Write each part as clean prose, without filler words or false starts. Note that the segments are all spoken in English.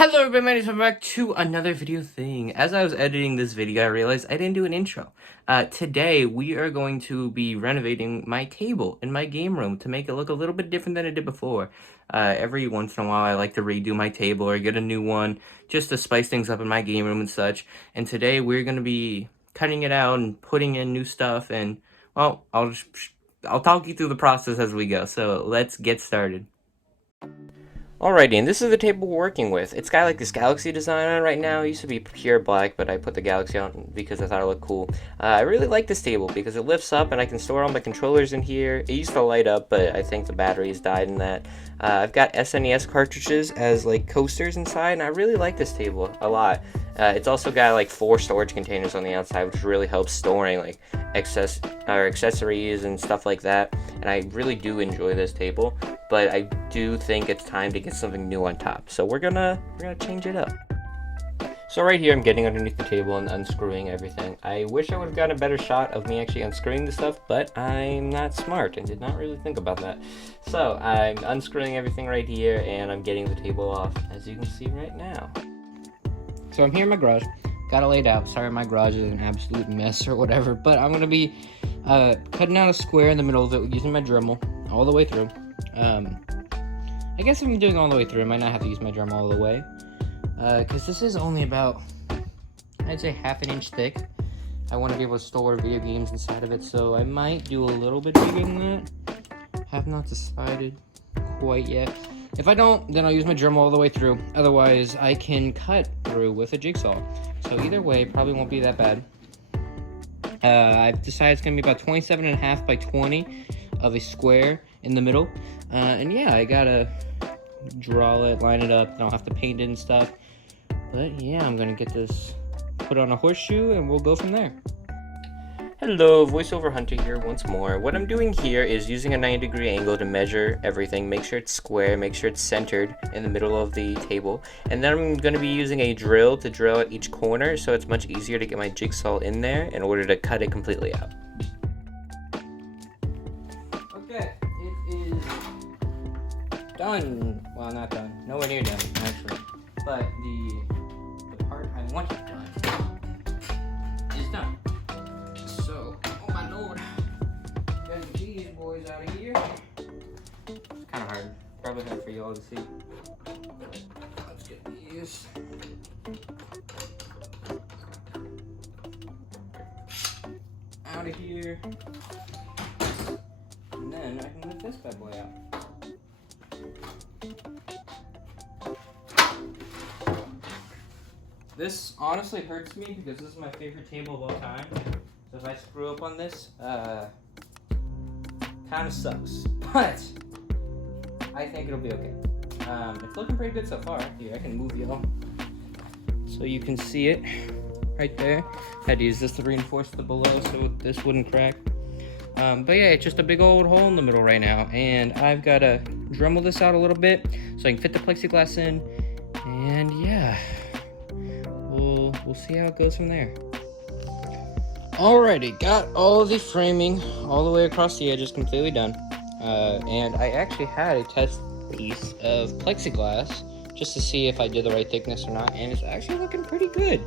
Hello everybody, my name is welcome back to another video thing. As I was editing this video, I realized I didn't do an intro. Today, we are going to be renovating my table in my game room to make it look a little bit different than it did before. Every once in a while, I like to redo my table or get a new one just to spice things up in my game room and such. And today, we're going to be cutting it out and putting in new stuff. And, well, I'll talk you through the process as we go. So, let's get started. Alrighty, and this is the table we're working with. It's got like this galaxy design on it right now. It used to be pure black, but I put the galaxy on because I thought it looked cool. I really like this table because it lifts up and I can store all my controllers in here. It used to light up, but I think the batteries died in that. I've got SNES cartridges as like coasters inside, and I really like this table a lot. It's also got like 4 storage containers on the outside, which really helps storing like accessories and stuff like that. And I really do enjoy this table, but I do think it's time to get something new on top. So we're gonna change it up. So right here, I'm getting underneath the table and unscrewing everything. I wish I would have gotten a better shot of me actually unscrewing the stuff, but I'm not smart and did not really think about that. So I'm unscrewing everything right here, and I'm getting the table off, as you can see right now. So I'm here in my garage, got it laid out. Sorry my garage is an absolute mess or whatever, but I'm going to be cutting out a square in the middle of it using my Dremel all the way through. I guess if I'm doing all the way through, I might not have to use my Dremel all the way, because this is only about, I'd say, ½ an inch thick. I want to be able to store video games inside of it, so I might do a little bit bigger than that. Have not decided quite yet. If I don't, then I'll use my Dremel all the way through. Otherwise, I can cut through with a jigsaw. So either way, probably won't be that bad. I've decided it's going to be about 27.5 by 20 of a square in the middle. And yeah, I gotta draw it, line it up, then I'll have to paint it and stuff. But yeah, I'm going to get this put on a horseshoe and we'll go from there. Hello, VoiceOver Hunter here once more. What I'm doing here is using a 90-degree angle to measure everything, make sure it's square, make sure it's centered in the middle of the table. And then I'm going to be using a drill to drill at each corner, so it's much easier to get my jigsaw in there in order to cut it completely out. Okay, it is done. Well, not done. Nowhere near done, actually. But the part I want it done is done. So, oh my lord, got these boys out of here. It's kind of hard, probably hard for y'all to see. Let's get these. Out of here. And then I can lift this bad boy out. This honestly hurts me because this is my favorite table of all time. So if I screw up on this, kind of sucks, but I think it'll be okay. It's looking pretty good so far. Here, I can move y'all so you can see it right there. Had to use this to reinforce the below so this wouldn't crack. But yeah, it's just a big old hole in the middle right now, and I've got to Dremel this out a little bit so I can fit the plexiglass in, and yeah, we'll see how it goes from there. Alrighty, got all of the framing all the way across the edges completely done. And I actually had a test piece of plexiglass just to see if I did the right thickness or not, and it's actually looking pretty good.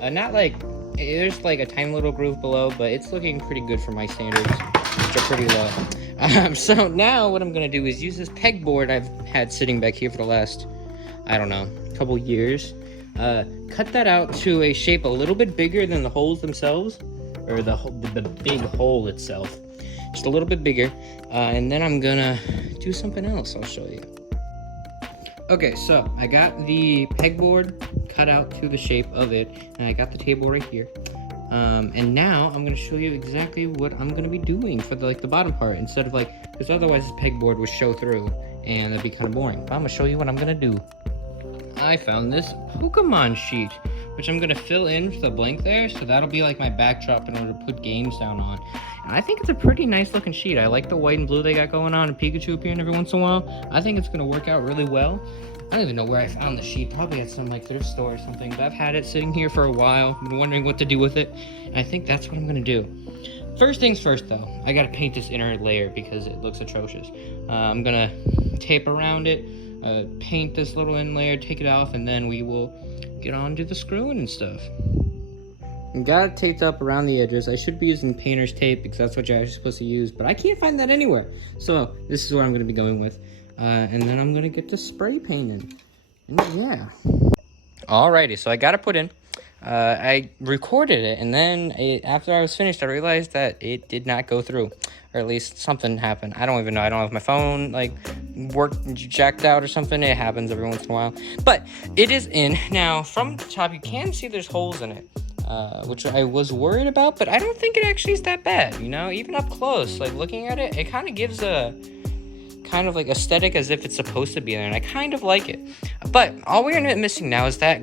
Not like, there's like a tiny little groove below, but it's looking pretty good for my standards, which are pretty low. So now what I'm gonna do is use this pegboard I've had sitting back here for the last, I don't know, couple years. Cut that out to a shape a little bit bigger than the holes themselves, or the big hole itself, just a little bit bigger, and then I'm gonna do something else. I'll show you. Okay, so I got the pegboard cut out to the shape of it, and I got the table right here. And now I'm gonna show you exactly what I'm gonna be doing for the bottom part, instead of because otherwise this pegboard would show through, and that'd be kind of boring. But I'm gonna show you what I'm gonna do. I found this Pokemon sheet, which I'm gonna fill in with the blank there, so that'll be like my backdrop in order to put games down on. And I think it's a pretty nice looking sheet. I like the white and blue they got going on, and Pikachu appearing every once in a while. I think it's gonna work out really well. I don't even know where I found the sheet, probably at some thrift store or something, but I've had it sitting here for a while, been wondering what to do with it, and I think that's what I'm gonna do. First things first though, I gotta paint this inner layer because it looks atrocious. I'm gonna tape around it, paint this little in layer, take it off, and then we will get on to the screwing and stuff. Got it taped up around the edges. I should be using painter's tape because that's what you're actually supposed to use, but I can't find that anywhere. So this is what I'm going to be going with. And then I'm going to get to spray painting. And yeah. Alrighty, so I got it put in. I recorded it, and then after I was finished, I realized that it did not go through. Or at least something happened. I don't even know. I don't know if my phone, like, jacked out or something. It happens every once in a while. But it is in. Now, from the top, you can see there's holes in it. Which I was worried about, but I don't think it actually is that bad, you know? Even up close, like, looking at it, it kind of gives a kind of like aesthetic as if it's supposed to be there, and I kind of like it. But all we're missing now is that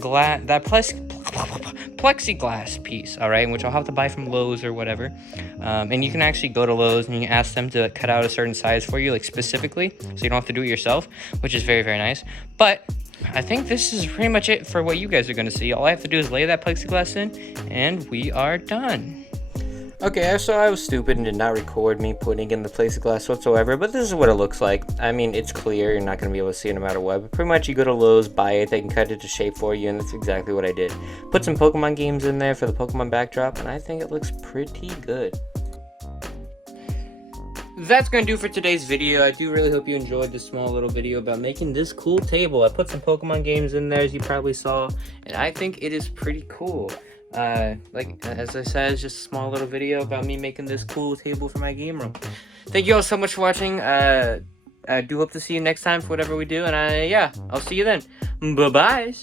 plexiglass piece, all right, which I'll have to buy from Lowe's or whatever. And you can actually go to Lowe's and you can ask them to cut out a certain size for you, like specifically, so you don't have to do it yourself, which is very, very nice. But I think this is pretty much it for what you guys are going to see. All I have to do is lay that plexiglass in, and we are done. Okay, so I was stupid and did not record me putting in the plexiglass whatsoever, but this is what it looks like. I mean, it's clear, you're not going to be able to see it no matter what, but pretty much you go to Lowe's, buy it, they can cut it to shape for you, and that's exactly what I did. Put some Pokemon games in there for the Pokemon backdrop, and I think it looks pretty good. That's going to do for today's video. I do really hope you enjoyed this small little video about making this cool table. I put some Pokemon games in there, as you probably saw, and I think it is pretty cool. Like, as I said, it's just a small little video about me making this cool table for my game room. Thank you all so much for watching. I do hope to see you next time for whatever we do, and yeah, I'll see you then. Bye-bye.